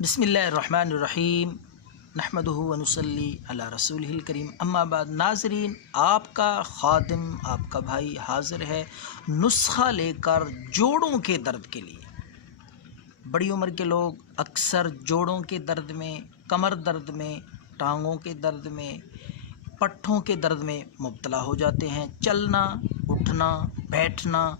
بسم اللہ الرحمن الرحیم نحمدہ ونصلی علی رسولہ الکریم اما بعد۔ ناظرین، آپ کا خادم، آپ کا بھائی حاضر ہے نسخہ لے کر جوڑوں کے درد کے لیے۔ بڑی عمر کے لوگ اکثر جوڑوں کے درد میں، کمر درد میں، ٹانگوں کے درد میں، پٹھوں کے درد میں مبتلا ہو جاتے ہیں۔ چلنا، اٹھنا، بیٹھنا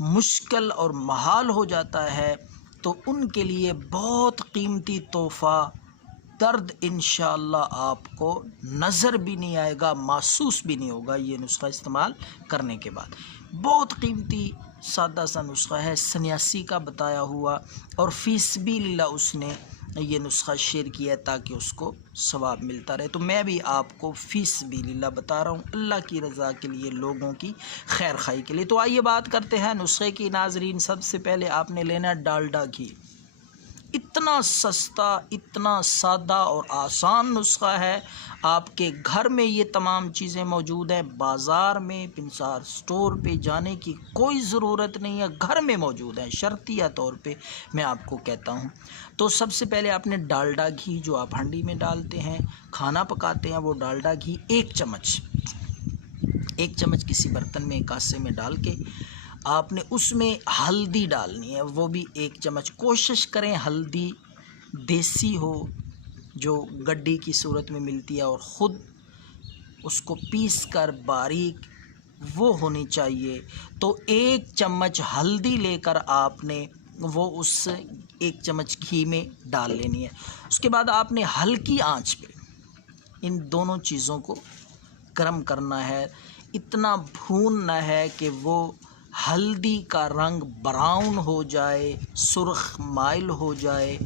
مشکل اور محال ہو جاتا ہے، تو ان کے لیے بہت قیمتی تحفہ، درد انشاءاللہ آپ کو نظر بھی نہیں آئے گا، محسوس بھی نہیں ہوگا یہ نسخہ استعمال کرنے کے بعد۔ بہت قیمتی سادہ سا نسخہ ہے، سنیاسی کا بتایا ہوا، اور فی سبیل اللہ اس نے یہ نسخہ شیئر کیا ہے تاکہ اس کو ثواب ملتا رہے۔ تو میں بھی آپ کو فی سبیل اللہ بتا رہا ہوں، اللہ کی رضا کے لیے، لوگوں کی خیر خواہی کے لیے۔ تو آئیے بات کرتے ہیں نسخے کی۔ ناظرین، سب سے پہلے آپ نے لینا ہے ڈالڈا گھی۔ اتنا سستا، اتنا سادہ اور آسان نسخہ ہے، آپ کے گھر میں یہ تمام چیزیں موجود ہیں۔ بازار میں، پنسار سٹور پہ جانے کی کوئی ضرورت نہیں ہے، گھر میں موجود ہیں، شرطیہ طور پہ میں آپ کو کہتا ہوں۔ تو سب سے پہلے آپ نے ڈالڈا گھی، جو آپ ہنڈی میں ڈالتے ہیں، کھانا پکاتے ہیں، وہ ڈالڈا گھی ایک چمچ کسی برتن میں، کاسے میں ڈال کے آپ نے اس میں ہلدی ڈالنی ہے، وہ بھی ایک چمچ۔ کوشش کریں ہلدی دیسی ہو، جو گڈی کی صورت میں ملتی ہے، اور خود اس کو پیس کر باریک وہ ہونی چاہیے۔ تو ایک چمچ ہلدی لے کر آپ نے وہ اس ایک چمچ گھی میں ڈال لینی ہے۔ اس کے بعد آپ نے ہلکی آنچ پہ ان دونوں چیزوں کو گرم کرنا ہے، اتنا بھوننا ہے کہ وہ ہلدی کا رنگ براؤن ہو جائے، سرخ مائل ہو جائے۔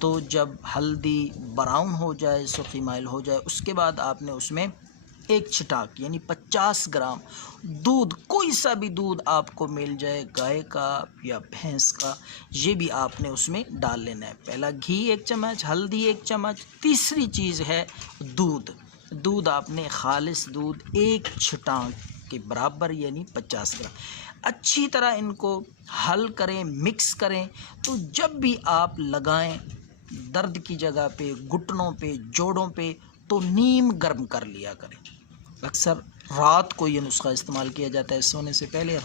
تو جب ہلدی براؤن ہو جائے، سرخی مائل ہو جائے، اس کے بعد آپ نے اس میں ایک چھٹاک یعنی 50 گرام دودھ، کوئی سا بھی دودھ آپ کو مل جائے، گائے کا یا بھینس کا، یہ بھی آپ نے اس میں ڈال لینا ہے۔ پہلا گھی ایک چمچ، ہلدی ایک چمچ، تیسری چیز ہے دودھ آپ نے خالص دودھ ایک چھٹانک کے برابر یعنی 50 گرام۔ اچھی طرح ان کو حل کریں، مکس کریں۔ تو جب بھی آپ لگائیں درد کی جگہ پہ، گھٹنوں پہ، جوڑوں پہ، تو نیم گرم کر لیا کریں۔ اکثر رات کو یہ نسخہ استعمال کیا جاتا ہے، سونے سے پہلے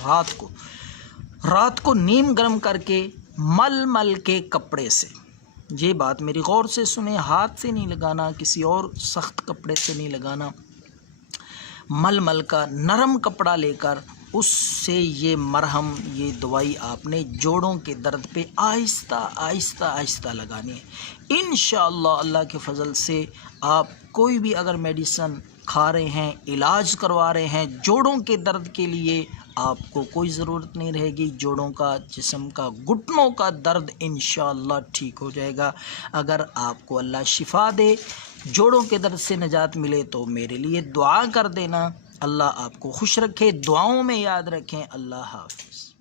رات کو نیم گرم کر کے مل کے کپڑے سے، یہ بات میری غور سے سنیں، ہاتھ سے نہیں لگانا، کسی اور سخت کپڑے سے نہیں لگانا، مل کا نرم کپڑا لے کر اس سے یہ مرہم، یہ دوائی آپ نے جوڑوں کے درد پہ آہستہ لگانی ہے۔ انشاءاللہ اللہ کے فضل سے آپ کوئی بھی اگر میڈیسن کھا رہے ہیں، علاج کروا رہے ہیں جوڑوں کے درد کے لیے، آپ کو کوئی ضرورت نہیں رہے گی۔ جوڑوں کا، جسم کا، گھٹنوں کا درد انشاءاللہ ٹھیک ہو جائے گا۔ اگر آپ کو اللہ شفا دے، جوڑوں کے درد سے نجات ملے، تو میرے لیے دعا کر دینا۔ اللہ آپ کو خوش رکھے، دعاؤں میں یاد رکھیں۔ اللہ حافظ۔